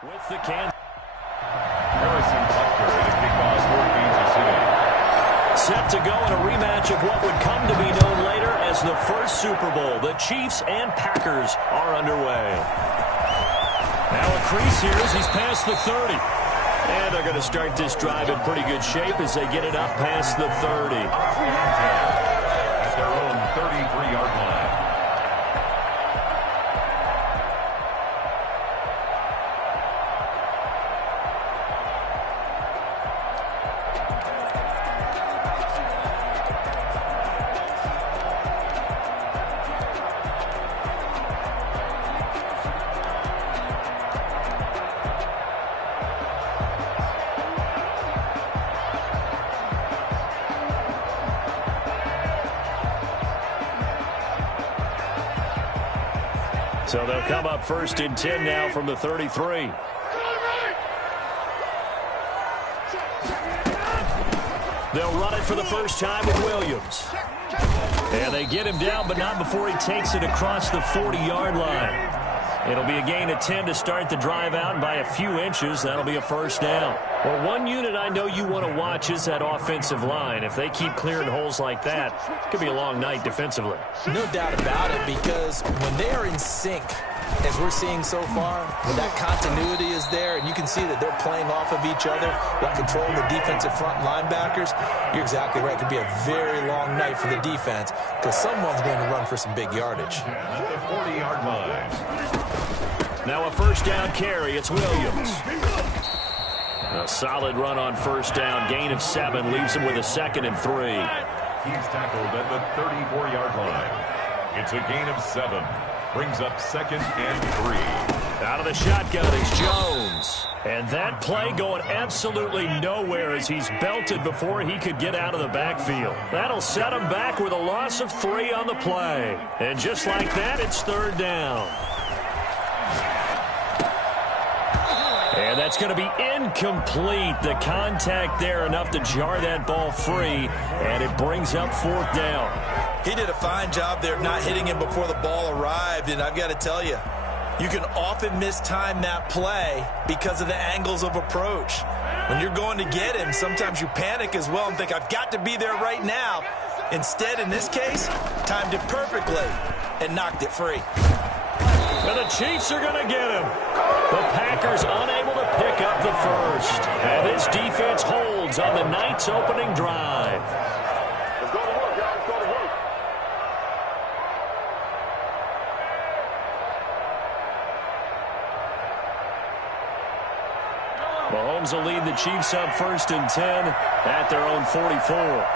With the can. Harrison Butker, the kickoff for Kansas City. Set to go in a rematch of what would come to be known later as the first Super Bowl. The Chiefs and Packers are underway. Now a crease here as he's past the 30. And they're going to start this drive in pretty good shape as they get it up past the 30. At their own 33-yard line. So they'll come up 1st and 10 now from the 33. They'll run it for the first time with Williams. And they get him down, but not before he takes it across the 40-yard line. It'll be a gain of 10 to start the drive out, and by a few inches, that'll be a first down. Well, one unit I know you want to watch is that offensive line. If they keep clearing holes like that, it could be a long night defensively. No doubt about it, because when they are in sync, as we're seeing so far, when that continuity is there, and you can see that they're playing off of each other while controlling the defensive front linebackers, you're exactly right. It could be a very long night for the defense because someone's going to run for some big yardage. At the 40-yard line. Now a first down carry. It's Williams. A solid run on first down. Gain of 7 leaves him with a 2nd and 3. He's tackled at the 34-yard line. It's a gain of 7. Brings up 2nd and 3. Out of the shotgun is Jones. And that play going absolutely nowhere as he's belted before he could get out of the backfield. That'll set him back with a loss of 3 on the play. And just like that, it's 3rd down. And that's going to be incomplete. The contact there enough to jar that ball free, and it brings up 4th down. He did a fine job there of not hitting him before the ball arrived, and I've got to tell you, you can often mistime that play because of the angles of approach. When you're going to get him, sometimes you panic as well and think, I've got to be there right now. Instead, in this case, timed it perfectly and knocked it free. And the Chiefs are going to get him. The Packers unable to pick up the first. And this defense holds on the night's opening drive. Let's go to work, guys. Let's go to work. Mahomes will lead the Chiefs up 1st and 10 at their own 44.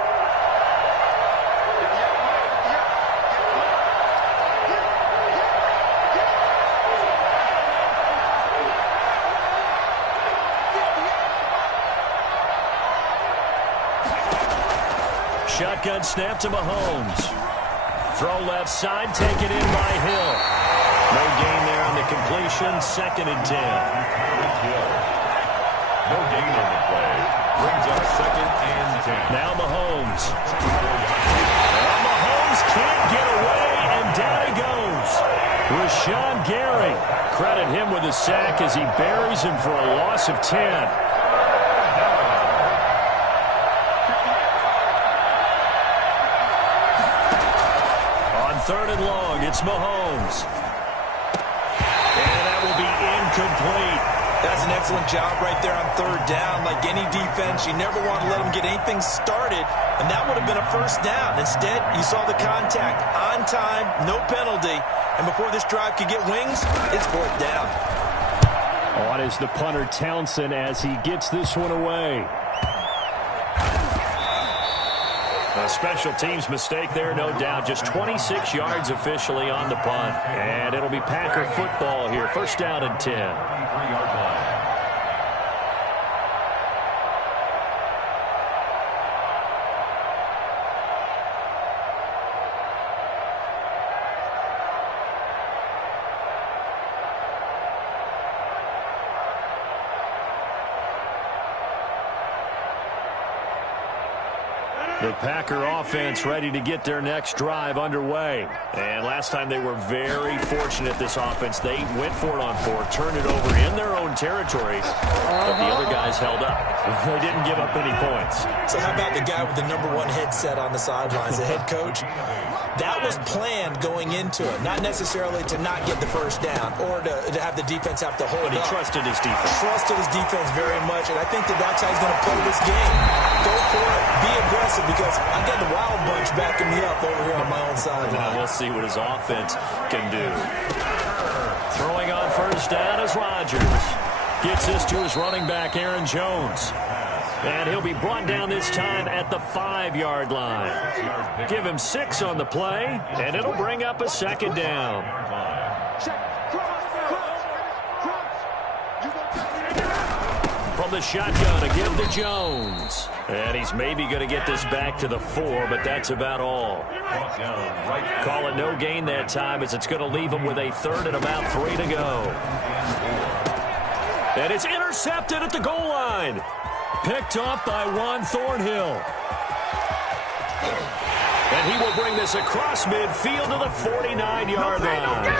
Shotgun snap to Mahomes. Throw left side, taken in by Hill. No gain there on the completion, 2nd and 10. No gain on the play. Brings up 2nd and 10. Now Mahomes. And Mahomes can't get away, and down he goes. Rashawn Gary. Credit him with a sack as he buries him for a loss of 10. On 3rd and long, it's Mahomes. And that will be incomplete. That's an excellent job right there on 3rd down. Like any defense, you never want to let them get anything started, and that would have been a first down. Instead, you saw the contact on time, no penalty, and before this drive could get wings, it's 4th down. On is the punter Townsend as he gets this one away. A special teams mistake there, no doubt. Just 26 yards officially on the punt. And it'll be Packer football here. 1st down and 10. 33-yard line. The Packer offense ready to get their next drive underway. And last time they were very fortunate, this offense. They went for it on fourth, turned it over in their own territory, but the other guys held up. They didn't give up any points. So how about the guy with the #1 headset on the sidelines, the head coach? That was planned going into it, not necessarily to not get the first down or to have the defense have to hold But he up. trusted his defense. Trusted his defense very much, and I think that's how he's going to play this game. Go for it, be aggressive, because I've got the wild bunch backing me up over here on my own sideline. We'll see what his offense can do. Throwing on first down is Rodgers. Gets this to his running back, Aaron Jones. And he'll be brought down this time at the 5-yard line. Give him 6 on the play, and it'll bring up a second down. From the shotgun to give to Jones. And he's maybe going to get this back to the 4, but that's about all. Call it no gain that time, as it's going to leave him with a 3rd and about 3 to go. And it's intercepted at the goal line. Picked off by Juan Thornhill. And he will bring this across midfield to the 49-yard line.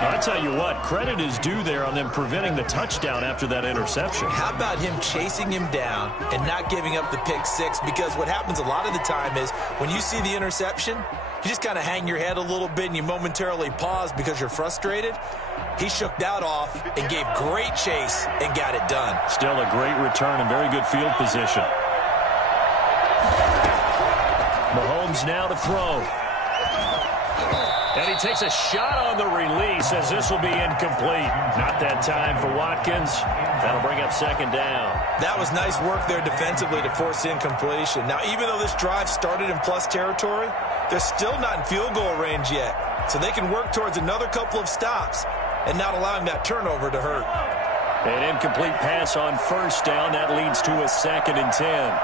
I'll tell you what, credit is due there on them preventing the touchdown after that interception. How about him chasing him down and not giving up the pick 6? Because what happens a lot of the time is when you see the interception, you just kind of hang your head a little bit and you momentarily pause because you're frustrated. He shook that off and gave great chase and got it done. Still a great return and very good field position. Mahomes now to throw. And he takes a shot on the release, as this will be incomplete. Not that time for Watkins. That'll bring up second down. That was nice work there defensively to force incompletion. Now, even though this drive started in plus territory, they're still not in field goal range yet. So they can work towards another couple of stops and not allowing that turnover to hurt. An incomplete pass on first down. That leads to a 2nd and 10.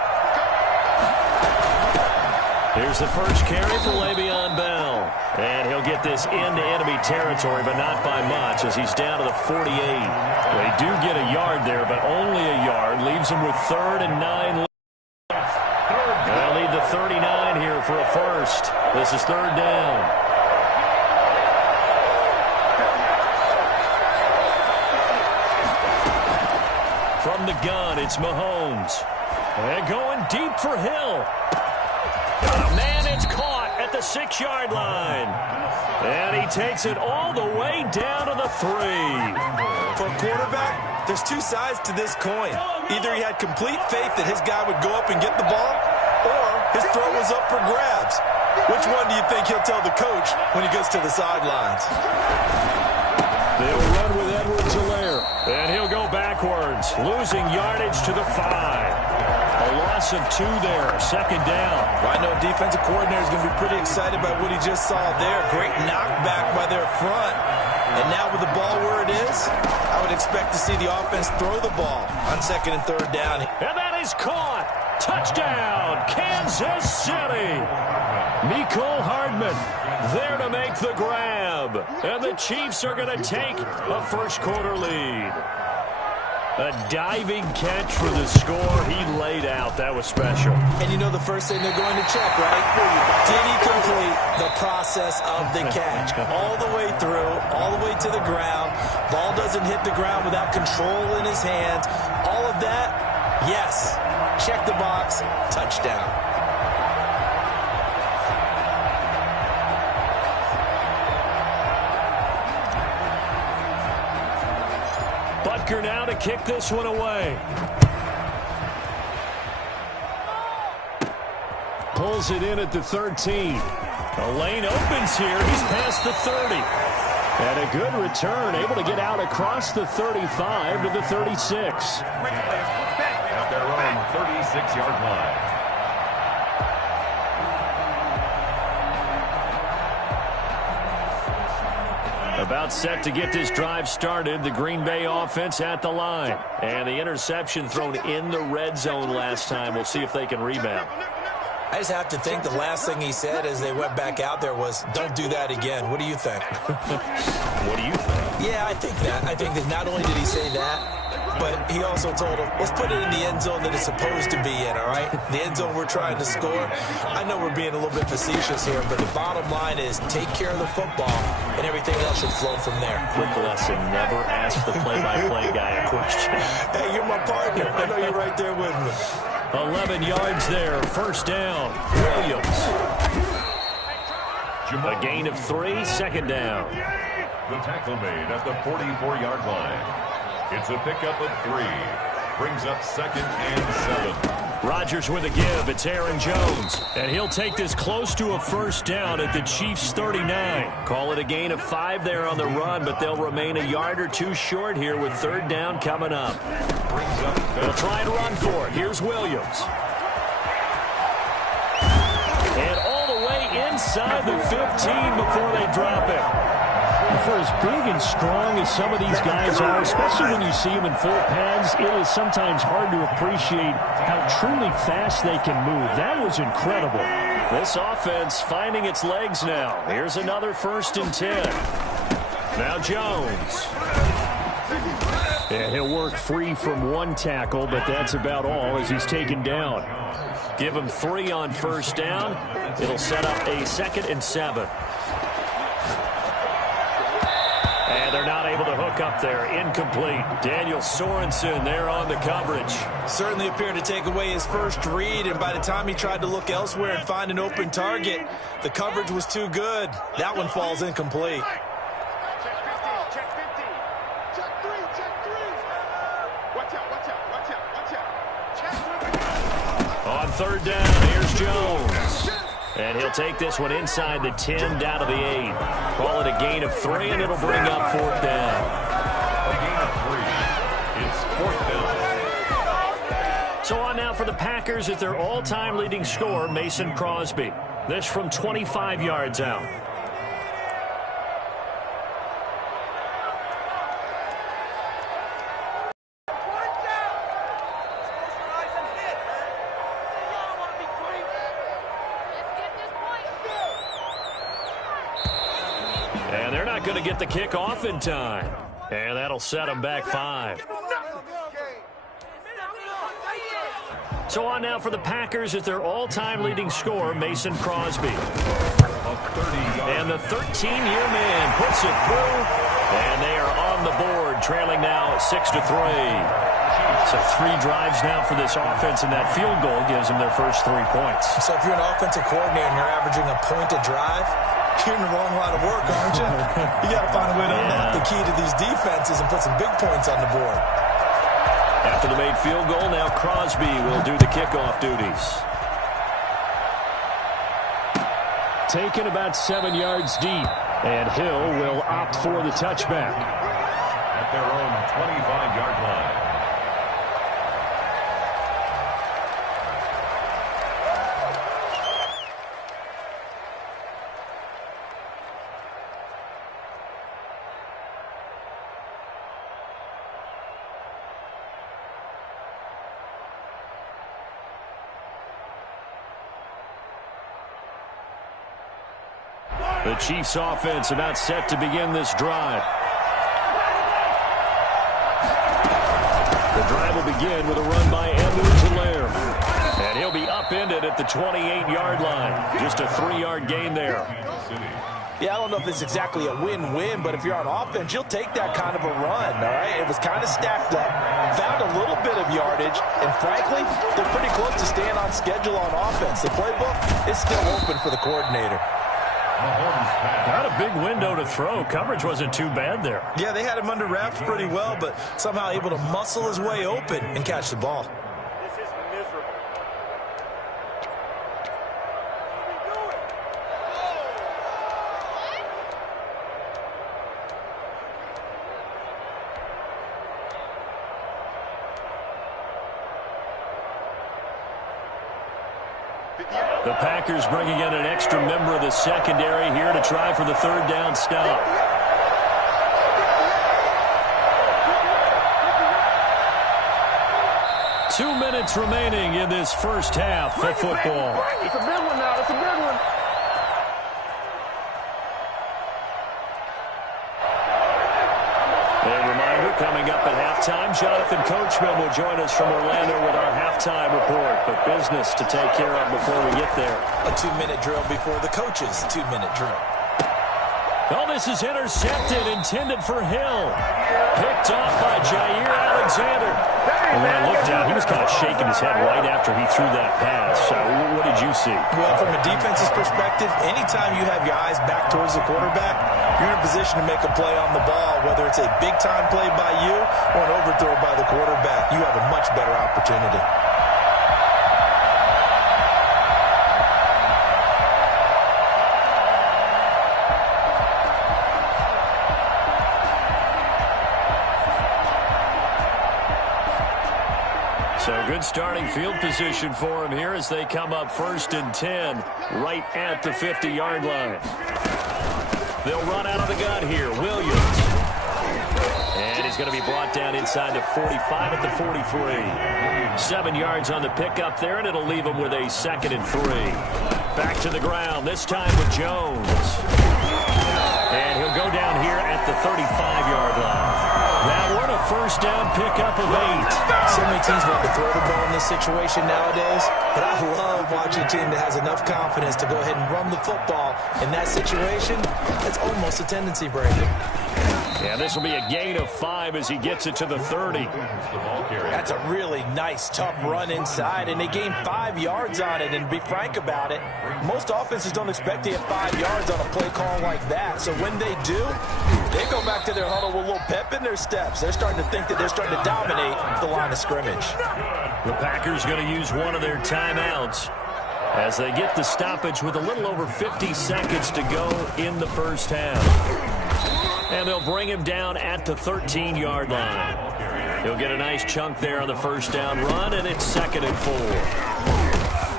Here's the first carry for Le'Veon Bell. And he'll get this into enemy territory, but not by much, as he's down to the 48. They do get a yard there, but only a yard. Leaves him with 3rd and 9. They'll need the 39 here for a first. This is 3rd down. From the gun, it's Mahomes. And going deep for Hill. Man, it's caught at the 6-yard line. And he takes it all the way down to the 3. For a quarterback, there's two sides to this coin. Either he had complete faith that his guy would go up and get the ball, or his throw was up for grabs. Which one do you think he'll tell the coach when he goes to the sidelines? They'll run with Edwards-Helaire. And he'll go backwards, losing yardage to the 5. A loss of 2 there, 2nd down. Well, I know defensive coordinator is going to be pretty excited by what he just saw there. Great knockback by their front. And now with the ball where it is, I would expect to see the offense throw the ball on 2nd and 3rd down. And that is caught. Touchdown, Kansas City. Mecole Hardman there to make the grab. And the Chiefs are going to take a first-quarter lead. A diving catch for the score. He laid out. That was special. And you know the first thing they're going to check, right? Did he complete the process of the catch? All the way through, all the way to the ground. Ball doesn't hit the ground without control in his hands. All of that, yes. Check the box. Touchdown. Butker now to kick this one away. Pulls it in at the 13. The lane opens here. He's past the 30. And a good return, able to get out across the 35 to the 36. At their own 36-yard line. About set to get this drive started. The Green Bay offense at the line. And the interception thrown in the red zone last time. We'll see if they can rebound. I just have to think the last thing he said as they went back out there was, don't do that again. What do you think? What do you think? Yeah, I think that. I think that not only did he say that, but he also told him, let's put it in the end zone that it's supposed to be in, all right? The end zone we're trying to score. I know we're being a little bit facetious here, but the bottom line is take care of the football, and everything else should flow from there. Quick lesson, never ask the play-by-play guy a question. Hey, you're my partner. I know you're right there with me. 11 yards there, first down, Williams. A gain of 3, second down. The tackle made at the 44-yard line. It's a pickup of 3. Brings up 2nd and 7. Rodgers with a give. It's Aaron Jones. And he'll take this close to a first down at the Chiefs' 39. Call it a gain of 5 there on the run, but they'll remain a yard or 2 short here with third down coming up. They'll try and run for it. Here's Williams. And all the way inside the 15 before they drop it. For as big and strong as some of these guys are, especially when you see them in full pads, it is sometimes hard to appreciate how truly fast they can move. That was incredible. This offense finding its legs now. Here's another 1st and 10. Now Jones. And he'll work free from 1 tackle, but that's about all as he's taken down. Give him 3 on first down. It'll set up a 2nd and 7. And they're not able to hook up there. Incomplete. Daniel Sorensen there on the coverage. Certainly appeared to take away his first read, and by the time he tried to look elsewhere and find an open target, the coverage was too good. That one falls incomplete. Check 50. Check 3. Watch out. On third down, here's Jones. And he'll take this one inside the 10 down to the 8. Call it a gain of 3, and it'll bring up 4th down. A gain of 3. It's 4th down. So on now for the Packers at their all-time leading scorer, Mason Crosby. This from 25 yards out. And they're not going to get the kick off in time. And that'll set them back 5. So on now for the Packers at their all-time leading scorer, Mason Crosby. And the 13-year man puts it through. And they are on the board, trailing now 6-3. So 3 drives now for this offense, and that field goal gives them their first 3 points. So if you're an offensive coordinator and you're averaging a point a drive, you're in the wrong line of work, aren't you? You got to find a way to unlock the key to these defenses and put some big points on the board. After the made field goal, now Crosby will do the kickoff duties. Taken about 7 yards deep, and Hill will opt for the touchback. At their own 25-yard line. The Chiefs offense about set to begin this drive. The drive will begin with a run by Edwards-Helaire. And he'll be upended at the 28-yard line. Just a 3-yard gain there. Yeah, I don't know if it's exactly a win-win, but if you're on offense, you'll take that kind of a run, all right? It was kind of stacked up, found a little bit of yardage, and frankly, they're pretty close to staying on schedule on offense. The playbook is still open for the coordinator. Not a big window to throw. Coverage wasn't too bad there. Yeah, they had him under wraps pretty well, but somehow able to muscle his way open and catch the ball. This is miserable. The Packers bringing in an extra member of the secondary here to try for the third down stop. Two minutes remaining in this first half of football. It's a big one now. It's a big one. A reminder, coming up at halftime. Jonathan Coachman will join us from Orlando with our halftime report. But business to take care of before we get there. A 2-minute drill before the coach's 2-minute drill. Oh, this is intercepted, intended for Hill. Picked off by Jair Alexander. The man looked down. He was kind of shaking his head right after he threw that pass. So what did you see? Well, from a defense's perspective, anytime you have your eyes back towards the quarterback, you're in a position to make a play on the ball, whether it's a big-time play by you or an overthrow by the quarterback. You have a much better opportunity. So good starting field position for him here as they come up 1st and 10 right at the 50-yard line. They'll run out of the gun here. Williams. And he's going to be brought down inside the 45 at the 43. 7 yards on the pickup there, and it'll leave him with a 2nd and 3. Back to the ground, this time with Jones. And he'll go down here at the 35-yard line. Now we're in a 1st down pickup of 8. So many teams want to throw the ball in this situation nowadays, but I love watching a team that has enough confidence to go ahead and run the football. In that situation, it's almost a tendency breaker. Yeah, this will be a gain of 5 as he gets it to the 30. That's a really nice, tough run inside, and they gained 5 yards on it. And to be frank about it, most offenses don't expect to get 5 yards on a play call like that. So when they do, they go back to their huddle with a little pep in their steps. They're starting to think that they're starting to dominate the line of scrimmage. The Packers going to use one of their timeouts as they get the stoppage with a little over 50 seconds to go in the 1st half. And they'll bring him down at the 13-yard line. He'll get a nice chunk there on the 1st down run, and it's 2nd and 4.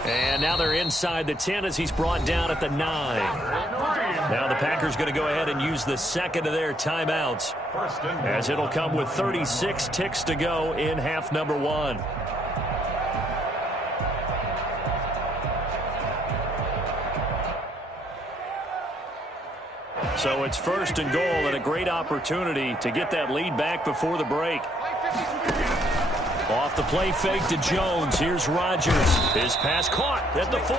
And now they're inside the 10 as he's brought down at the 9. Now the Packers going to go ahead and use the 2nd of their timeouts as it'll come with 36 ticks to go in half number 1. So it's 1st and goal and a great opportunity to get that lead back before the break. Off the play fake to Jones. Here's Rodgers. His pass caught at the 4.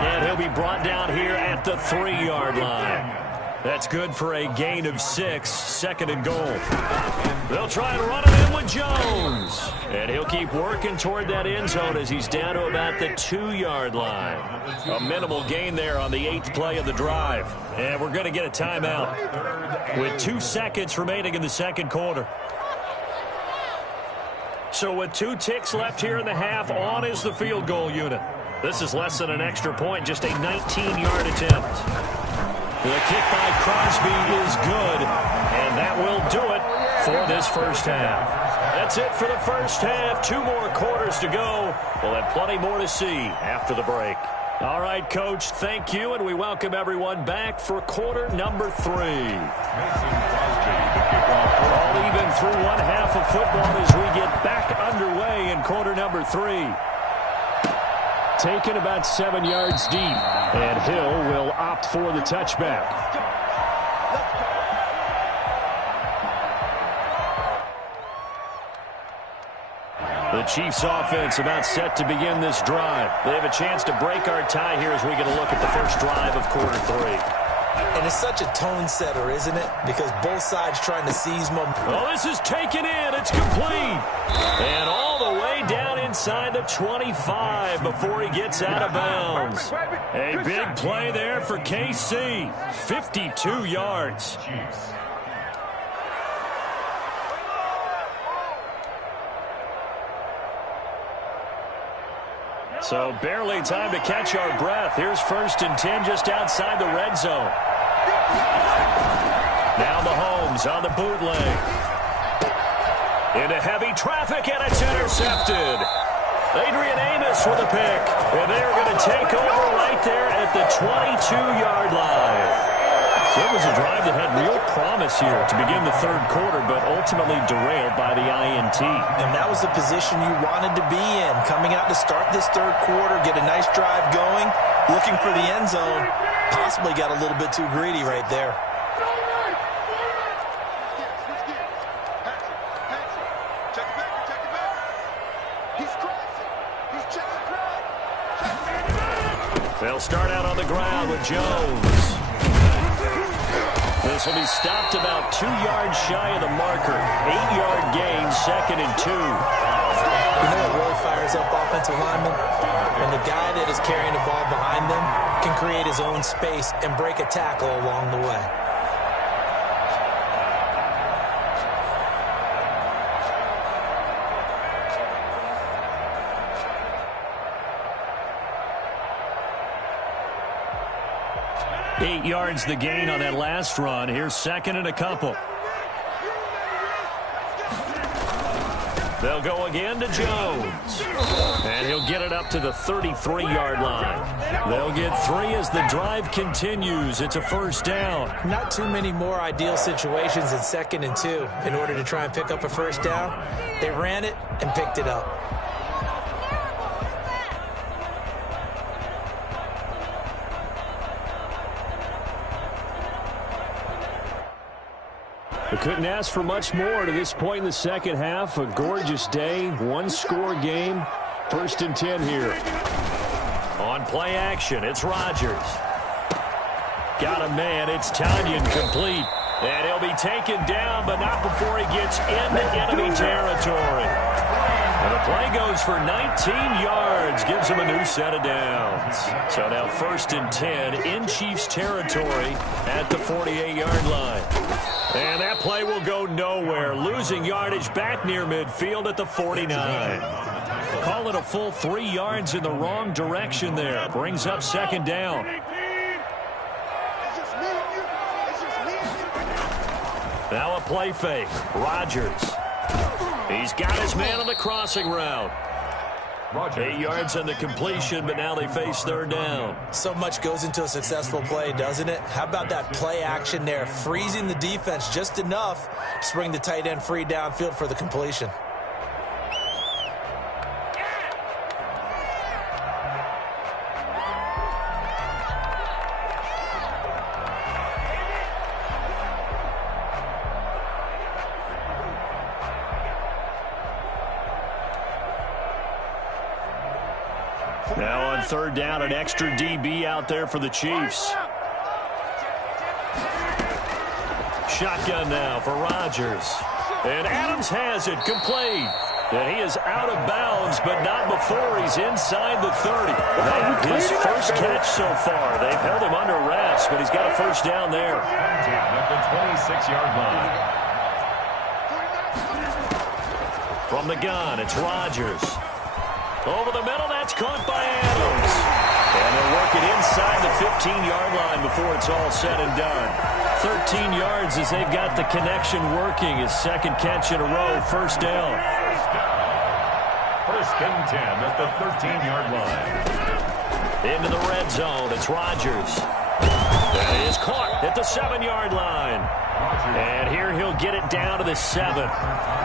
And he'll be brought down here at the 3-yard line. That's good for a gain of 6. 2nd and goal. They'll try and run it in with Jones. And he'll keep working toward that end zone as he's down to about the 2-yard line. A minimal gain there on the 8th play of the drive. And we're going to get a timeout with 2 seconds remaining in the 2nd quarter. So with 2 ticks left here in the half, on is the field goal unit. This is less than an extra point, just a 19-yard attempt. The kick by Crosby is good, and that will do it for this 1st half. That's it for the 1st half. 2 more quarters to go. We'll have plenty more to see after the break. All right, Coach, thank you, and we welcome everyone back for quarter number 3. All even through 1 half of football as we get back underway in quarter number 3. Taken about 7 yards deep, and Hill will opt for the touchback. The Chiefs offense about set to begin this drive. They have a chance to break our tie here as we get a look at the first drive of quarter 3. And it's such a tone setter, isn't it? Because both sides trying to seize momentum. Oh, this is taken in. It's complete. And all the way down inside the 25 before he gets out of bounds. A big play there for KC. 52 yards. So barely time to catch our breath. Here's 1st and 10 just outside the red zone. Now Mahomes on the bootleg. Into heavy traffic, and it's intercepted. Adrian Amos with a pick. And they're going to take over right there at the 22-yard line. So it was a drive that had real promise here to begin the 3rd quarter, but ultimately derailed by the INT. And that was the position you wanted to be in. Coming out to start this 3rd quarter, get a nice drive going, looking for the end zone. Possibly got a little bit too greedy right there. He's crossing. He's checking crack. They'll start out on the ground with Jones. This will be stopped about 2 yards shy of the marker. 8-yard gain, 2nd and 2. You know what really fires up offensive linemen? When the guy that is carrying the ball behind them can create his own space and break a tackle along the way. Eight yards the gain on that last run. Here's 2nd and a couple. They'll go again to Jones. And he'll get it up to the 33-yard line. They'll get 3 as the drive continues. It's a 1st down. Not too many more ideal situations in 2nd and 2 in order to try and pick up a 1st down. They ran it and picked it up. They couldn't ask for much more to this point in the second half. A gorgeous day, one-score game. 1st and 10 here. On play action, it's Rodgers. Got a man, it's Tanyan complete. And he'll be taken down, but not before he gets into enemy territory. And the play goes for 19 yards, gives him a new set of downs. So now 1st and 10 in Chiefs territory at the 48-yard line. And that play will go nowhere, losing yardage back near midfield at the 49. Call it a full 3 yards in the wrong direction there. Brings up 2nd down. Now a play fake. Rodgers. He's got his man on the crossing route. 8 yards on the completion, but now they face 3rd down. So much goes into a successful play, doesn't it? How about that play action there, freezing the defense just enough to bring the tight end free downfield for the completion. Now on 3rd down, an extra DB out there for the Chiefs. Shotgun now for Rodgers. And Adams has it complete. And he is out of bounds, but not before he's inside the 30. His first catch so far. They've held him under wraps, but he's got a 1st down there. At the 26-yard line. From the gun, it's Rodgers. Over the middle, that's caught by Adams. And they'll work it inside the 15-yard line before it's all said and done. 13 yards as they've got the connection working. His 2nd catch in a row, 1st down. 1st and 10 at the 13-yard line. Into the red zone, it's Rodgers. That is caught at the 7-yard line. And here he'll get it down to the 7.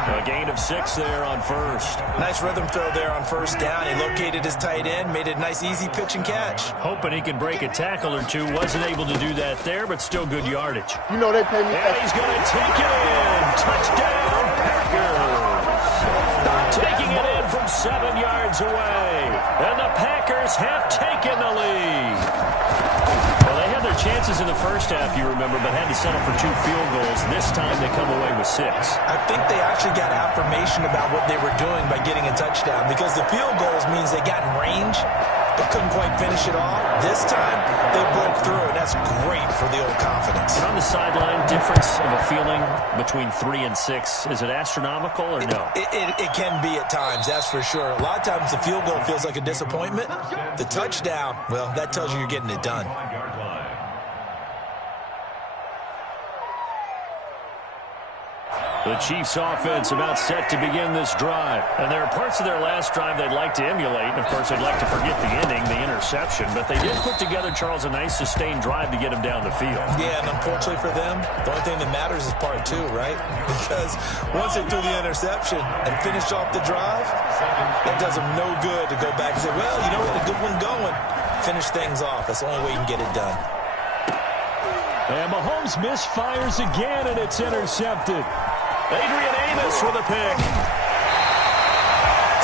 A gain of 6 there on 1st. Nice rhythm throw there on 1st down. He located his tight end, made it a nice, easy pitch and catch. Hoping he can break a tackle or two. Wasn't able to do that there, but still good yardage. You know they pay me. And he's going to take it in. Touchdown, Packers. Taking it in from 7 yards away. And the Packers have taken the lead. Well, they had their chances in the first half, you remember, but had to settle for 2 field goals. This time they come away with 6. I think they actually got affirmation about what they were doing by getting a touchdown, because the field goals means they got in range but couldn't quite finish it off. This time they broke through, and that's great for the old confidence. And on the sideline, difference of a feeling between 3 and 6, is it astronomical or no? It can be at times, that's for sure. A lot of times the field goal feels like a disappointment. The touchdown, well, that tells you you're getting it done. The Chiefs offense about set to begin this drive. And there are parts of their last drive they'd like to emulate. And, of course, they'd like to forget the ending, the interception. But they did put together, Charles, a nice sustained drive to get him down the field. Yeah, and unfortunately for them, the only thing that matters is part 2, right? Because once they threw the interception and finished off the drive, it does them no good to go back and say, well, you know what, a good one going. Finish things off. That's the only way you can get it done. And Mahomes misfires again, and it's intercepted. Adrian Amos with a pick.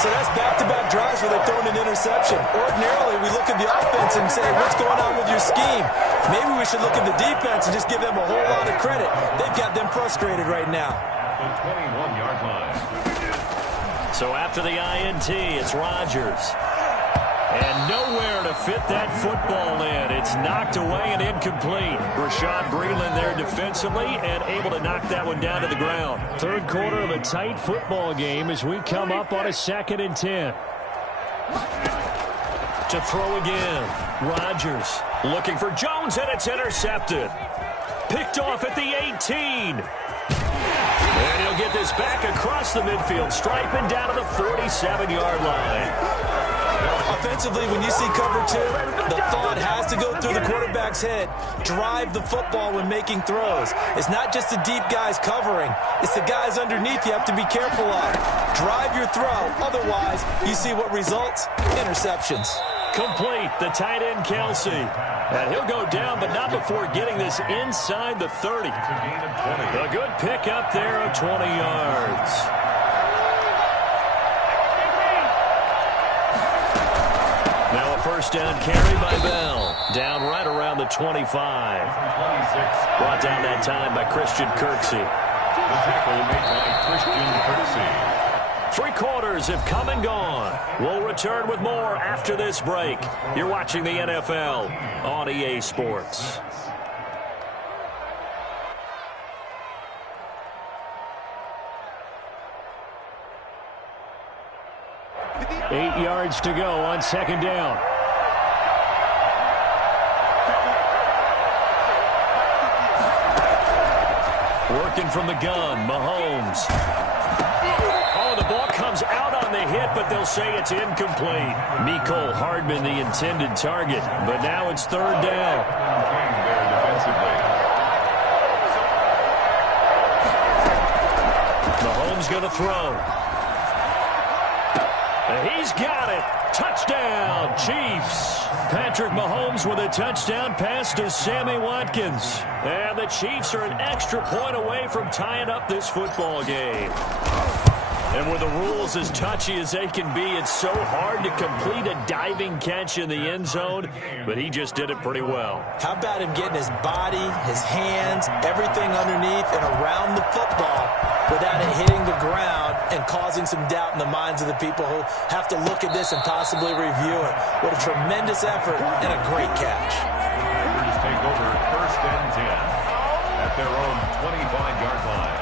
So that's back-to-back drives where they've thrown an interception. Ordinarily, we look at the offense and say, what's going on with your scheme? Maybe we should look at the defense and just give them a whole lot of credit. They've got them frustrated right now. The 21-yard line. So after the INT, it's Rodgers. And nowhere to fit that football in. It's knocked away and incomplete. Rashad Breeland there defensively and able to knock that one down to the ground. Third quarter of a tight football game as we come up on a 2nd and 10. To throw again. Rodgers looking for Jones, and it's intercepted. Picked off at the 18. And he'll get this back across the midfield stripe and down to the 47-yard line. Offensively, when you see cover 2, the thought has to go through the quarterback's head. Drive the football when making throws. It's not just the deep guys covering. It's the guys underneath you have to be careful of. Drive your throw. Otherwise, you see what results? Interceptions. Complete, the tight end, Kelsey. And he'll go down, but not before getting this inside the 30. A good pickup there of 20 yards. Now a first down carry by Bell. Down right around the 25. Brought down that time by Christian Kirksey. The tackle made by Christian Kirksey. 3 quarters have come and gone. We'll return with more after this break. You're watching the NFL on EA Sports. Eight yards to go on 2nd down. Working from the gun, Mahomes. Oh, the ball comes out on the hit, but they'll say it's incomplete. Mecole Hardman, the intended target, but now it's 3rd down. Mahomes going to throw. He's got it. Touchdown, Chiefs. Patrick Mahomes with a touchdown pass to Sammy Watkins. And the Chiefs are an extra point away from tying up this football game. And with the rules as touchy as they can be, it's so hard to complete a diving catch in the end zone, but he just did it pretty well. How about him getting his body, his hands, everything underneath and around the football without it hitting the ground and causing some doubt in the minds of the people who have to look at this and possibly review it. What a tremendous effort and a great catch. Packers take over 1st and 10 at their own 25-yard line.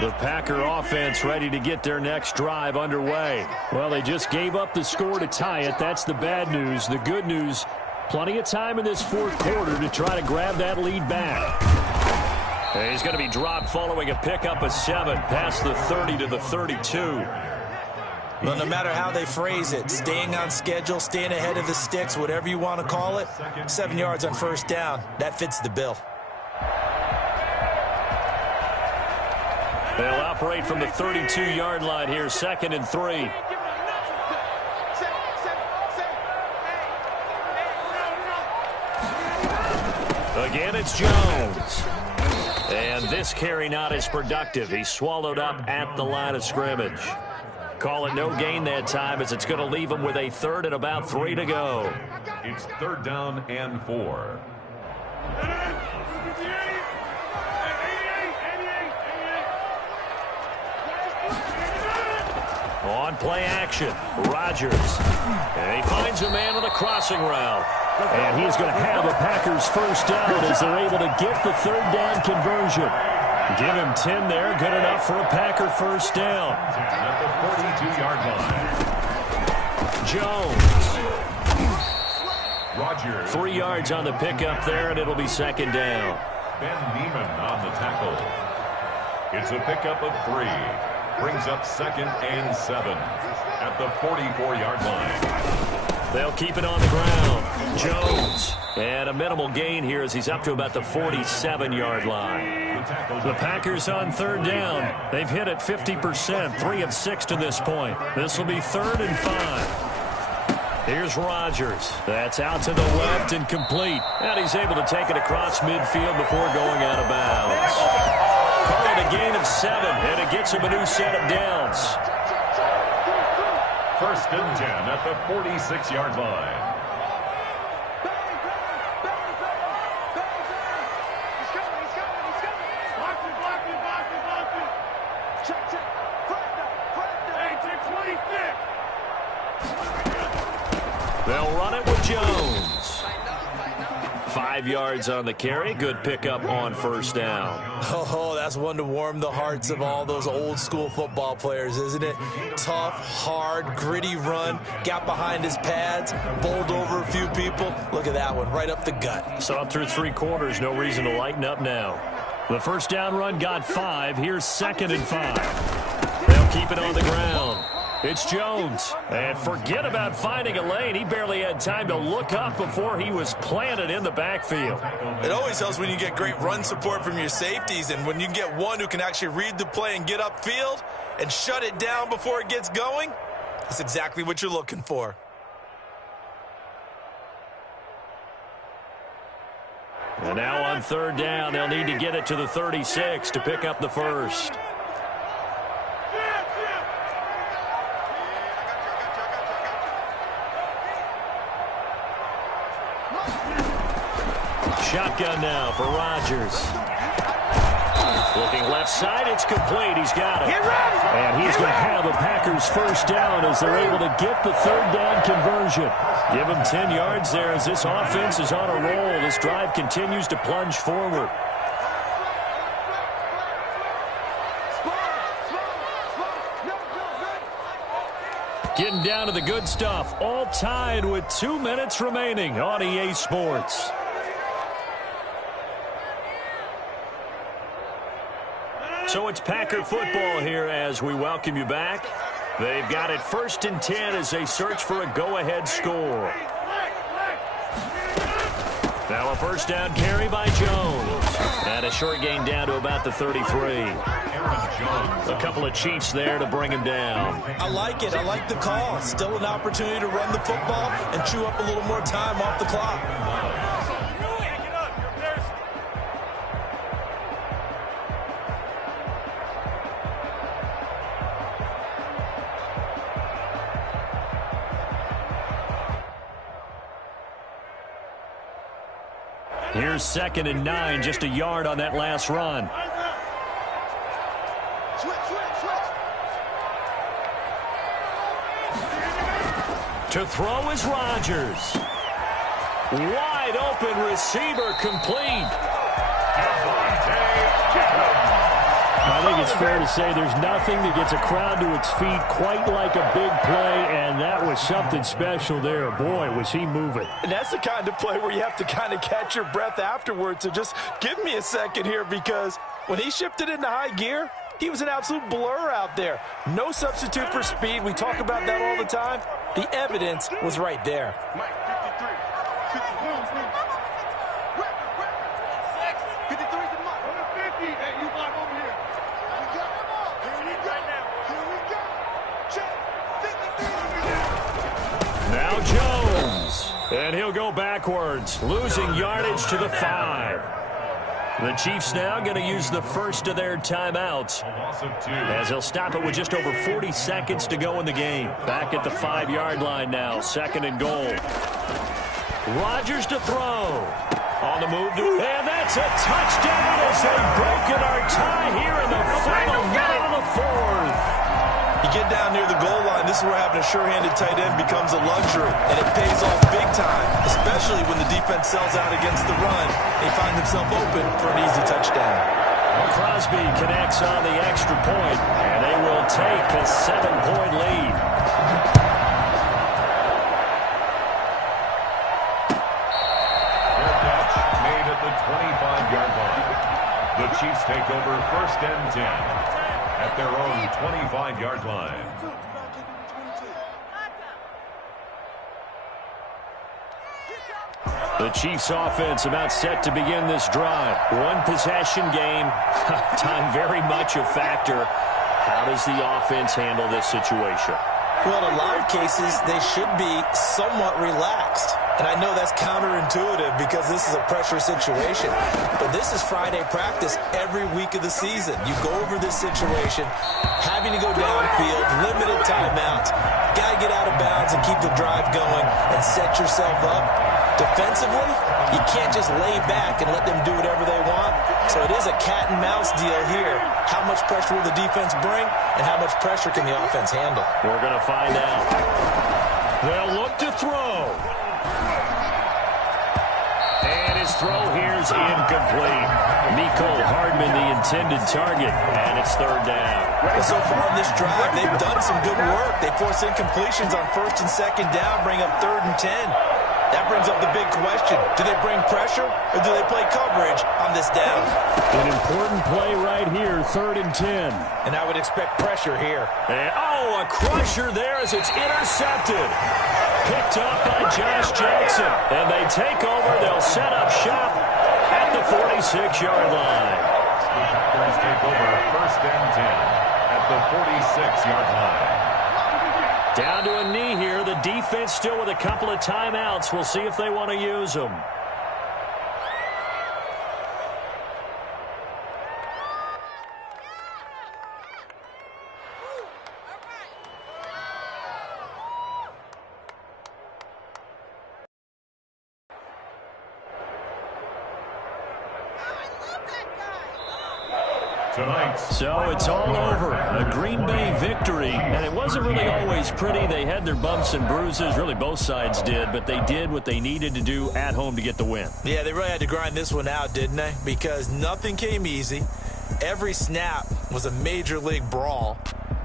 The Packer offense ready to get their next drive underway. Well, they just gave up the score to tie it. That's the bad news. The good news, plenty of time in this 4th quarter to try to grab that lead back. And he's going to be dropped following a pickup of 7 past the 30 to the 32. Well, no matter how they phrase it, staying on schedule, staying ahead of the sticks, whatever you want to call it, 7 yards on 1st down, that fits the bill. They'll operate from the 32-yard line here, 2nd and 3. Again, it's Jones. And this carry not as productive. He's swallowed up at the line of scrimmage. Call it no gain that time as it's going to leave him with a 3rd and about 3 to go. It's 3rd down and 4. On play action, Rodgers. And he finds a man on the crossing route. And he's going to have a Packers 1st down as they're able to get the 3rd down conversion. Give him 10 there, good enough for a Packer 1st down. At the 42-yard line. Jones. Rodgers. 3 yards on the pickup there, and it'll be 2nd down. Ben Neiman on the tackle. It's a pickup of 3. Brings up 2nd and 7 at the 44-yard line. They'll keep it on the ground. Jones. And a minimal gain here as he's up to about the 47-yard line. The Packers on third down. They've hit it 50%, 3 of 6 to this point. This will be 3rd and 5. Here's Rodgers. That's out to the left and complete. And he's able to take it across midfield before going out of bounds. Call it a gain of 7, and it gets him a new set of downs. 1st and 10 at the 46-yard line. They'll run it with Jones. 5 yards on the carry. Good pickup on 1st down. Oh, that's one to warm the hearts of all those old-school football players, isn't it? Tough, hard, gritty run. Got behind his pads, bowled over a few people. Look at that one, right up the gut. Saw it through 3 quarters. No reason to lighten up now. The 1st down run got 5. Here's 2nd and 5. They'll keep it on the ground. It's Jones. And forget about finding a lane. He barely had time to look up before he was planted in the backfield. It always helps when you get great run support from your safeties, and when you get one who can actually read the play and get upfield and shut it down before it gets going, that's exactly what you're looking for. And now on 3rd down, they'll need to get it to the 36 to pick up the 1st. Shotgun now for Rodgers. Looking left side, it's complete. He's got it. And he's going to have a Packers 1st down as they're able to get the 3rd down conversion. Give him 10 yards there as this offense is on a roll. This drive continues to plunge forward. Getting down to the good stuff. All tied with 2 minutes remaining on EA Sports. So it's Packer football here as we welcome you back. They've got it 1st and 10 as they search for a go-ahead score. Now a 1st down carry by Jones. And a short gain down to about the 33. A couple of Chiefs there to bring him down. I like it. I like the call. Still an opportunity to run the football and chew up a little more time off the clock. Here's 2nd and 9, just a yard on that last run. To throw is Rodgers. Wide open receiver complete. I think it's fair to say there's nothing that gets a crowd to its feet quite like a big play, and that was something special there. Boy, was he moving. And that's the kind of play where you have to kind of catch your breath afterwards. So just give me a second here, because when he shifted into high gear, he was an absolute blur out there. No substitute for speed. We talk about that all the time. The evidence was right there. Now Jones. And he'll go backwards, losing yardage to the 5. The Chiefs now going to use the first of their timeouts as they'll stop it with just over 40 seconds to go in the game. Back at the 5-yard line now, 2nd and goal. Rodgers to throw. On the move, and that's a touchdown as they've broken our tie here in the final minute of the 4th. You get down near the goal line, this is where having a sure-handed tight end becomes a luxury, and it pays off big time, especially when the defense sells out against the run. They find themselves open for an easy touchdown. Crosby connects on the extra point, and they will take a 7-point lead. Fair catch made at the 25-yard line. The Chiefs take over 1st and 10. At their own 25-yard line. The Chiefs offense about set to begin this drive. One possession game. Time very much a factor. How does the offense handle this situation? Well, in a lot of cases, they should be somewhat relaxed. And I know that's counterintuitive because this is a pressure situation. But this is Friday practice every week of the season. You go over this situation, having to go downfield, limited timeouts. Got to get out of bounds and keep the drive going and set yourself up. Defensively, you can't just lay back and let them do whatever they want. So it is a cat and mouse deal here. How much pressure will the defense bring, and how much pressure can the offense handle? We're going to find out. They'll look to throw. And his throw here's incomplete. Mecole Hardman, the intended target, and it's third down. Well, so far in this drive, they've done some good work. They force incompletions on first and second down, bring up 3rd and 10. That brings up the big question. Do they bring pressure or do they play coverage on this down? An important play right here, 3rd and 10. And I would expect pressure here. And, a crusher there as it's intercepted. Picked up by Josh Jackson. And they take over. They'll set up shop at the 46-yard line. Packers take over 1st and 10 at the 46-yard line. Down to a knee here. The defense still with a couple of timeouts. We'll see if they want to use them. So it's all over. A Green Bay victory. And it wasn't really always pretty. They had their bumps and bruises. Really, both sides did. But they did what they needed to do at home to get the win. Yeah, they really had to grind this one out, didn't they? Because nothing came easy. Every snap was a major league brawl.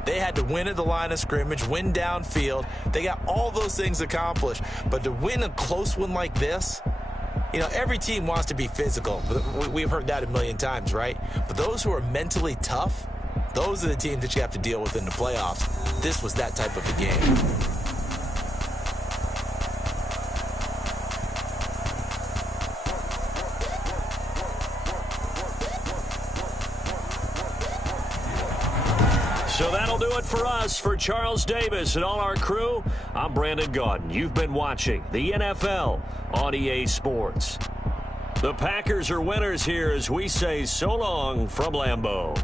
They had to win at the line of scrimmage, win downfield. They got all those things accomplished. But to win a close one like this, you know, every team wants to be physical. We've heard that a million times, right? But those who are mentally tough, those are the teams that you have to deal with in the playoffs. This was that type of a game. So that'll do it for us. For Charles Davis and all our crew, I'm Brandon Gaudin. You've been watching the NFL on EA Sports. The Packers are winners here as we say so long from Lambeau.